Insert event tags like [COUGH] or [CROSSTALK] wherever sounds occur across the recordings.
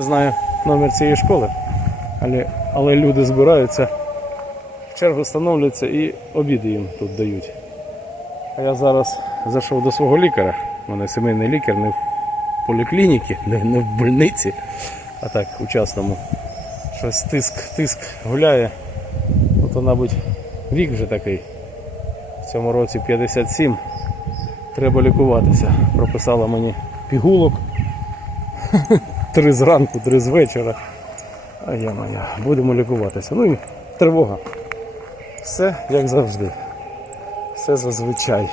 Не знаю номер цієї школи, але, але люди збираються, в чергу становляться і обіди їм тут дають. А я зараз зайшов до свого лікаря. У мене сімейний лікар не в поліклініці, не, не в больниці, а так у частному. Щось тиск, тиск гуляє. Ну, то, мабуть, вік вже такий. В цьому році 57. Треба лікуватися. Прописала мені пігулок. [LAUGHS] Три зранку, три з вечора. А я моя, будемо лікуватися. Ну і тривога. Все як завжди. Все зазвичай.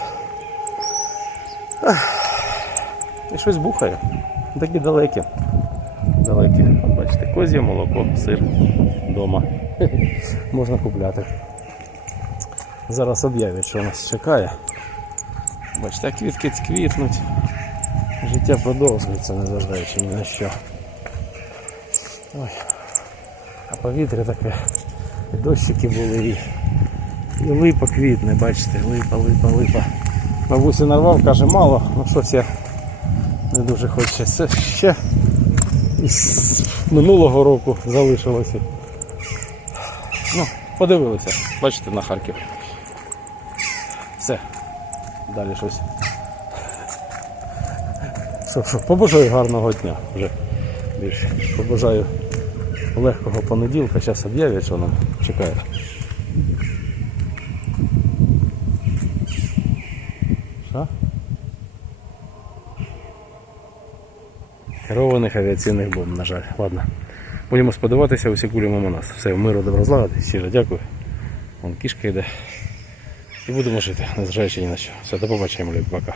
Ах. І щось бухає. Такі далекі. Далекі. Бачите, коз'є молоко, сир вдома. [LAUGHS] Можна купляти. Зараз об'являть, що нас чекає. Бачите, квітки квітнуть. Життя продовжується, незважаючи ні на що. Ой. А повітря таке. І дощики були і, і липа квітне, бачите, липа, липа, липа. Бабусі нарвав, каже, мало, ну щось я не дуже хочу. Це ще із минулого року залишилося. Ну, подивилися, бачите, на Харків. Все. Далі щось. Що, побажаю гарного дня вже більше. Побажаю легкого понеділка. Зараз об'являть, що нам чекає. Що? Керованих авіаційних бомб, на жаль. Ладно. Будемо сподіватися, усі кулі мимо нас. Все, миру, добро злагоди. Щиро дякую. Вон кішка йде. І будемо жити, незважаючи ні на що. Все, до побачення, пока.